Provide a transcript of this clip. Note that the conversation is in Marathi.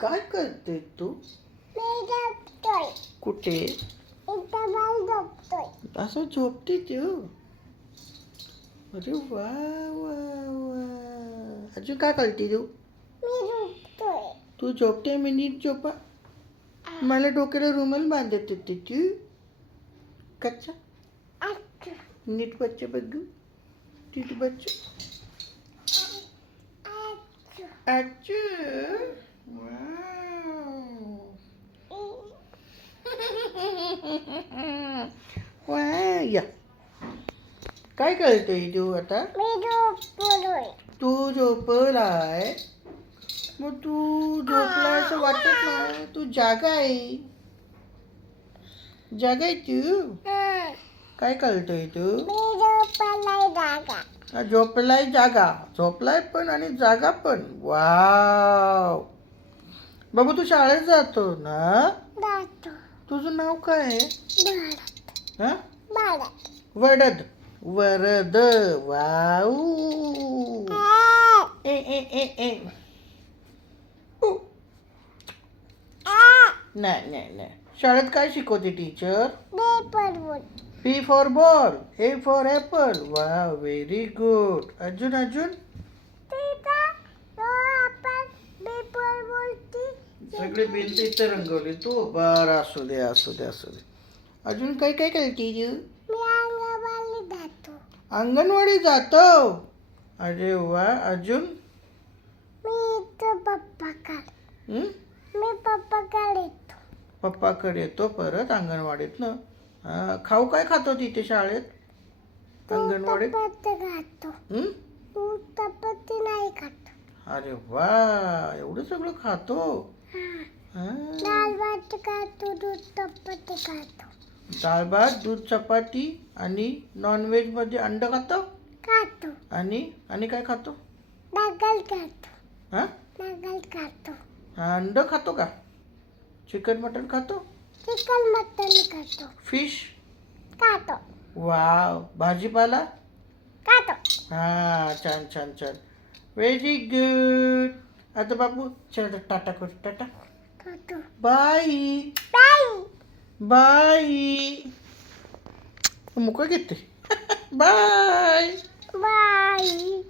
काय करते तू? मी झोपतोय. कुठे? इथं बाई झोपतोय. असं झोपते तू? अरे वा वा वा. अजून काय करते तू? मी झोपतोय. तू झोपते, मी नीट झोपा. मला डोक्याला रुमाल बांधत होती तू कच्चा. अच्छा. नीट बच्चे बघू. नीट बच्चे. अच्छा. अच्छा. वाव. या. काय करतोय तू आता? मी झोपतोय. तू झोपलाय. मग तू झोपलाय असं वाटत नाही. तू जागा आहे. जागा आहे तू. काय करतोय तू? मी झोपलाय जागा. झोपलाय जागा. झोपलाय पण आणि जागा पण. वाव. बाबू तू शाळेत जातो ना? जातो. तुझं नाव काय आहे? भारत. हा? भारत. वरद. वरद. वाव. ए ए ए ए. उ. नाही नाही नाही. शाळेत काय शिकवते टीचर? पेपर बोल. B for ball, A for apple. Wow, very good. अजून अजून? आपण पेपर बोलती. सगळे भिंत इथे रंगवले तू. बरं असू दे असू दे असू दे. अजून काय काय करते तू? मी अंगणवाडी जातो. अंगणवाडी जातो. अरे वा. अजून? मी इथं पप्पाकडे. हं? मी पप्पाकडे येतो. पप्पाकडे येतो परत अंगणवाडीतनं. खाऊ काय खातो तिथे शाळेत? अंगणवाडीत? चपाती खातो. हं? तू चपाती नाही खात. अरे वा. एवढं सगळं खातो. डाळ भात खातो. दूध चपाती खातो. डाळ भात, दूध चपाती आणि नॉनव्हेज मध्ये अंड खातो. खातो. आणि काय खातो? नागल खातो. हा? नागल खातो. अंड खातो का? चिकन मटन खातो? चिकन मटन खातो. फिश खातो. वाव. भाजीपाला? खातो. हा. छान छान छान. Very good. आता बाबू चल टाटा कर. टाटा. खातो. बाय. बाय. बाय. मुका घेते. बाय. बाय.